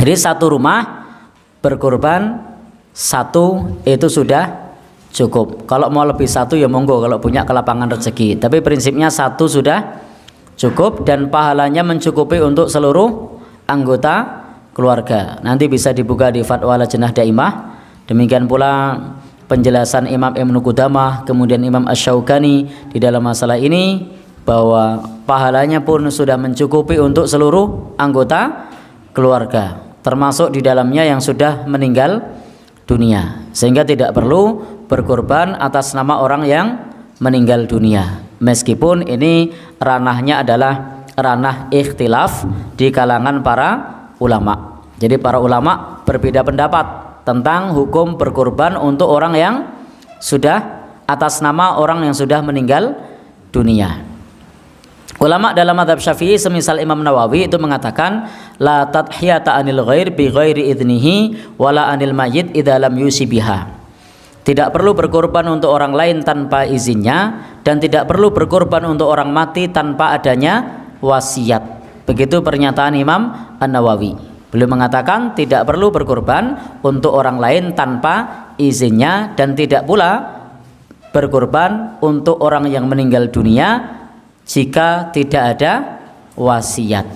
Jadi satu rumah berkorban satu itu sudah cukup. Kalau mau lebih satu ya monggo kalau punya kelapangan rezeki. Tapi prinsipnya satu sudah cukup dan pahalanya mencukupi untuk seluruh anggota keluarga. Nanti bisa dibuka di Fatwa Lajnah Daimah. Demikian pula penjelasan Imam Ibnu Qudamah, kemudian Imam Asy-Syaukani di dalam masalah ini, bahwa pahalanya pun sudah mencukupi untuk seluruh anggota keluarga, termasuk di dalamnya yang sudah meninggal dunia, sehingga tidak perlu berkorban atas nama orang yang meninggal dunia, meskipun ini ranahnya adalah ranah ikhtilaf di kalangan para ulama. Jadi para ulama berbeda pendapat tentang hukum berkorban untuk orang yang sudah atas nama orang yang sudah meninggal dunia. Ulama dalam mazhab Syafi'i semisal Imam Nawawi itu mengatakan la tadhiyata anil ghair bi ghairi idnihi wala anil mayyit idza lam yusibiha. Tidak perlu berkorban untuk orang lain tanpa izinnya dan tidak perlu berkorban untuk orang mati tanpa adanya wasiat. Begitu pernyataan Imam An-Nawawi. Beliau mengatakan tidak perlu berkorban untuk orang lain tanpa izinnya dan tidak pula berkorban untuk orang yang meninggal dunia jika tidak ada wasiat.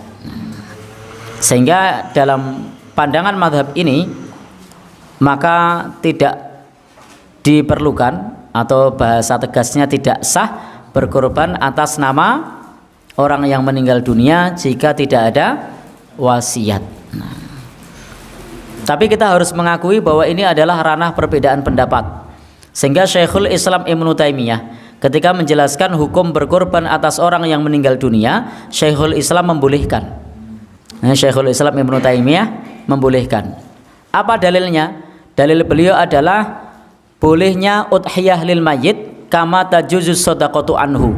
Sehingga dalam pandangan mazhab ini maka tidak diperlukan, atau bahasa tegasnya tidak sah, berkorban atas nama orang yang meninggal dunia jika tidak ada wasiat. Tapi kita harus mengakui bahwa ini adalah ranah perbedaan pendapat. Sehingga Syekhul Islam Ibnu Taimiyah ketika menjelaskan hukum berkorban atas orang yang meninggal dunia, Syekhul Islam membolehkan. Syekhul Islam Ibnu Taimiyah membolehkan. Apa dalilnya? Dalil beliau adalah bolehnya udhiyah lil mayyit kama tajuzus shadaqatu anhu.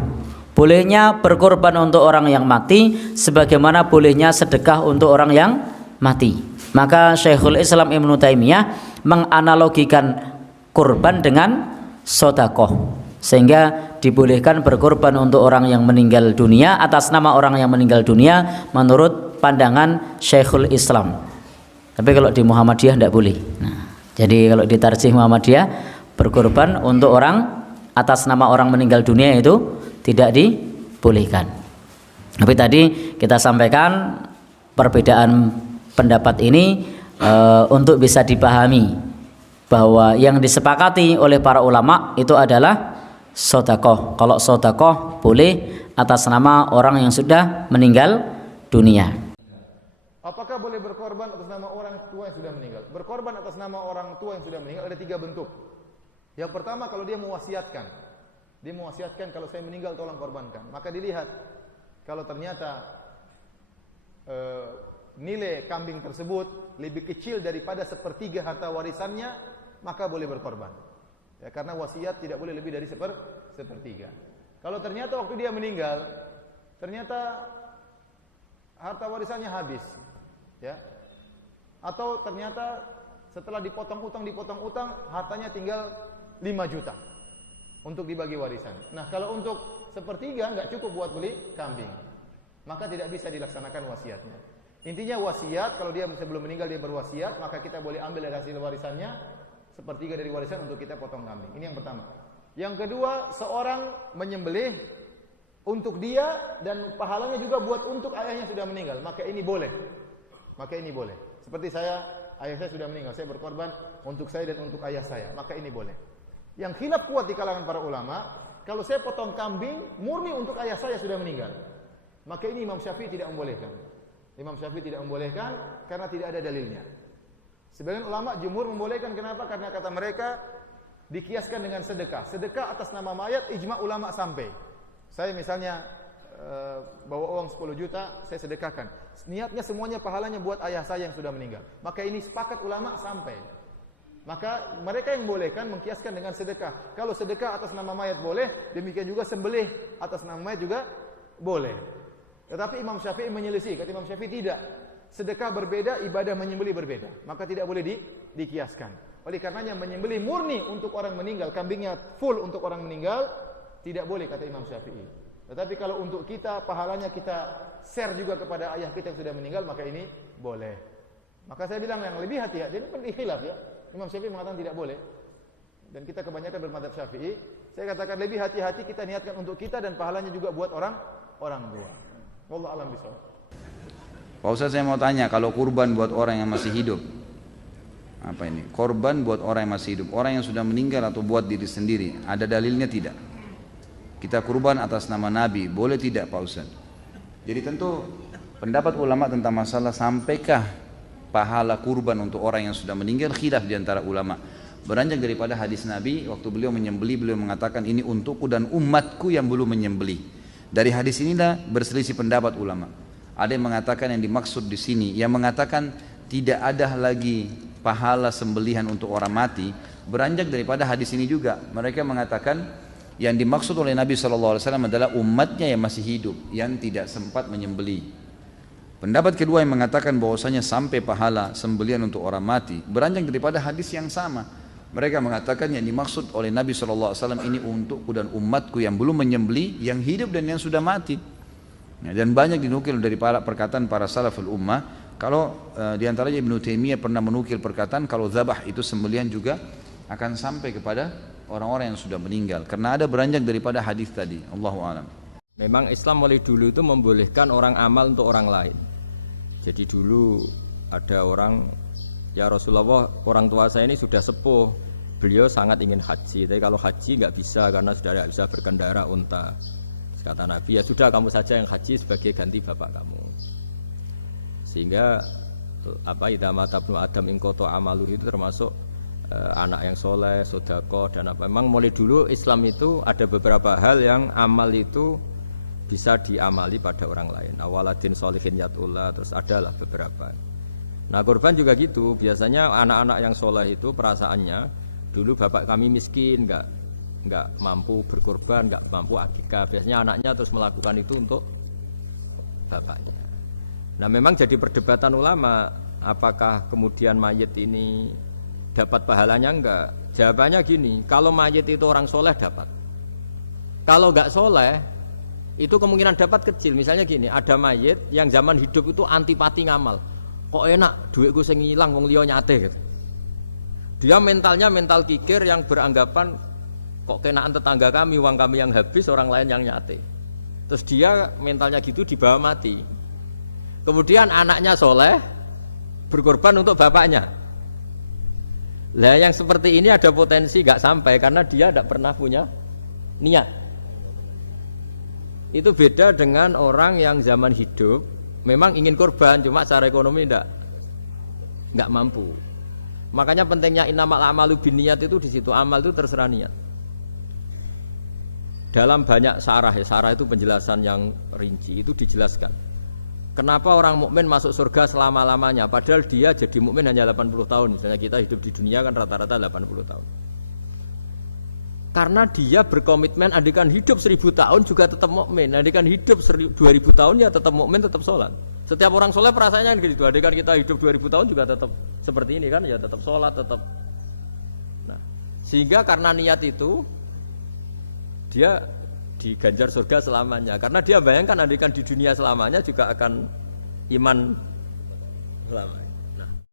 Bolehnya berkorban untuk orang yang mati sebagaimana bolehnya sedekah untuk orang yang mati. Maka Syekhul Islam Ibnu Taimiyah menganalogikan kurban dengan sedekah, sehingga dibolehkan berkorban untuk orang yang meninggal dunia atas nama orang yang meninggal dunia menurut pandangan Syekhul Islam. Tapi kalau di Muhammadiyah tidak boleh. Jadi kalau di Tarjih Muhammadiyah, berkorban untuk orang atas nama orang meninggal dunia itu tidak dibolehkan. Tapi tadi kita sampaikan perbedaan pendapat ini untuk bisa dipahami bahwa yang disepakati oleh para ulama itu adalah sedekah. Kalau sedekah boleh atas nama orang yang sudah meninggal dunia. Apakah boleh berkorban atas nama orang tua yang sudah meninggal? Berkorban atas nama orang tua yang sudah meninggal ada 3 bentuk. Yang pertama, kalau dia mewasiatkan. Dia mewasiatkan, kalau saya meninggal tolong korbankan. Maka dilihat, kalau ternyata nilai kambing tersebut lebih kecil daripada 1/3 harta warisannya, maka boleh berkorban. Ya, karena wasiat tidak boleh lebih dari 1/3. Kalau ternyata waktu dia meninggal, ternyata harta warisannya habis, ya, atau ternyata setelah dipotong utang, hartanya tinggal 5 juta untuk dibagi warisan. Nah, kalau untuk 1/3 nggak cukup buat beli kambing, maka tidak bisa dilaksanakan wasiatnya. Intinya wasiat, kalau dia sebelum meninggal dia berwasiat, maka kita boleh ambil dari hasil warisannya 1/3 dari warisan untuk kita potong kambing. Ini yang pertama. Yang kedua, seorang menyembelih untuk dia dan pahalanya juga buat untuk ayahnya sudah meninggal, maka ini boleh. Maka ini boleh. Seperti saya, ayah saya sudah meninggal, saya berkorban untuk saya dan untuk ayah saya, maka ini boleh. Yang khilaf kuat di kalangan para ulama, kalau saya potong kambing murni untuk ayah saya sudah meninggal, maka ini Imam Syafi'i tidak membolehkan. Imam Syafi'i tidak membolehkan karena tidak ada dalilnya. Sebagian ulama jumhur membolehkan. Kenapa? Karena kata mereka dikiaskan dengan sedekah. Sedekah atas nama mayat ijma ulama sampai. Saya misalnya bawa uang 10 juta, saya sedekahkan. Niatnya semuanya pahalanya buat ayah saya yang sudah meninggal. Maka ini sepakat ulama sampai. Maka mereka yang bolehkan mengkiaskan dengan sedekah. Kalau sedekah atas nama mayat boleh, demikian juga sembelih atas nama mayat juga boleh. Tetapi Imam Syafi'i menyelisih. Kata Imam Syafi'i tidak. Sedekah berbeda, ibadah menyembelih berbeda. Maka tidak boleh dikiaskan. Oleh karenanya menyembelih murni untuk orang meninggal, kambingnya full untuk orang meninggal, tidak boleh kata Imam Syafi'i. Tetapi kalau untuk kita, pahalanya kita share juga kepada ayah kita yang sudah meninggal, maka ini boleh. Maka saya bilang yang lebih hati-hati, ini penting khilaf ya. Imam Syafi'i mengatakan tidak boleh. Dan kita kebanyakan bermadzhab Syafi'i. Saya katakan lebih hati-hati kita niatkan untuk kita dan pahalanya juga buat orang tua. Wallahu a'lam bishawab. Pak Ustaz, saya mau tanya, kalau kurban buat orang yang masih hidup, apa ini? Korban buat orang yang masih hidup, orang yang sudah meninggal atau buat diri sendiri, ada dalilnya tidak? Kita kurban atas nama Nabi, boleh tidak Pak Ustaz? Jadi tentu pendapat ulama tentang masalah sampaikah pahala kurban untuk orang yang sudah meninggal, khilaf di antara ulama. Beranjak daripada hadis Nabi, waktu beliau menyembelih, beliau mengatakan ini untukku dan umatku yang belum menyembelih. Dari hadis inilah berselisih pendapat ulama. Ada yang mengatakan yang dimaksud di sini, yang mengatakan tidak ada lagi pahala sembelihan untuk orang mati, beranjak daripada hadis ini juga. Mereka mengatakan yang dimaksud oleh Nabi SAW adalah umatnya yang masih hidup, yang tidak sempat menyembelih. Pendapat kedua yang mengatakan bahwasanya sampai pahala sembelihan untuk orang mati, beranjak daripada hadis yang sama. Mereka mengatakan yang dimaksud oleh Nabi SAW ini untukku dan umatku yang belum menyembelih, yang hidup dan yang sudah mati. Dan banyak dinukil dari perkataan para salaful ummah. Kalau diantaranya Ibnu Taimiyah pernah menukil perkataan kalau zabah itu sembelihan juga akan sampai kepada orang-orang yang sudah meninggal. Karena ada beranjak daripada hadis tadi. Allahu a'lam. Memang Islam mulai dulu itu membolehkan orang amal untuk orang lain. Jadi dulu ada orang, ya Rasulullah, orang tua saya ini sudah sepuh, beliau sangat ingin haji, tapi kalau haji nggak bisa karena sudah tidak bisa berkendara unta. Kata Nabi, ya sudah kamu saja yang haji sebagai ganti bapak kamu. Sehingga idza mata ibnu adam in qata amaluhu itu termasuk anak yang soleh, sedekah dan apa. Memang mulai dulu Islam itu ada beberapa hal yang amal itu bisa diamali pada orang lain. Awaladin sholihin yatullah, terus adalah beberapa. Nah kurban juga gitu, biasanya anak-anak yang soleh itu perasaannya dulu bapak kami miskin, nggak mampu berkorban, nggak mampu akikah. Biasanya anaknya terus melakukan itu untuk bapaknya. Nah memang jadi perdebatan ulama, apakah kemudian mayit ini dapat pahalanya enggak? Jawabannya gini, kalau mayit itu orang soleh dapat. Kalau nggak soleh, itu kemungkinan dapat kecil. Misalnya gini, ada mayit yang zaman hidup itu antipati ngamal. Kok enak, duitku sing ngilang, wong liya nyate gitu. Dia mentalnya mental kikir yang beranggapan kok kenaan tetangga kami, uang kami yang habis, orang lain yang nyate. Terus dia mentalnya gitu dibawa mati. Kemudian anaknya soleh berkorban untuk bapaknya. Lah yang seperti ini ada potensi gak sampai karena dia tidak pernah punya niat. Itu beda dengan orang yang zaman hidup memang ingin korban, cuma secara ekonomi enggak mampu. Makanya pentingnya innamal a'malu binniyat itu di situ. Amal itu terserah niat. Dalam banyak sarah, ya sarah itu penjelasan yang rinci, itu dijelaskan. Kenapa orang mukmin masuk surga selama-lamanya padahal dia jadi mukmin hanya 80 tahun. Misalnya kita hidup di dunia kan rata-rata 80 tahun. Karena dia berkomitmen andikan hidup 1000 tahun juga tetap mukmin, andikan hidup 2000 tahun ya tetap mukmin, tetap sholat. Setiap orang sholat perasaannya gitu, andikan kita hidup 2000 tahun juga tetap seperti ini kan, ya tetap sholat, tetap. Nah, sehingga karena niat itu dia diganjar surga selamanya. Karena dia bayangkan andikan di dunia selamanya juga akan iman selamanya.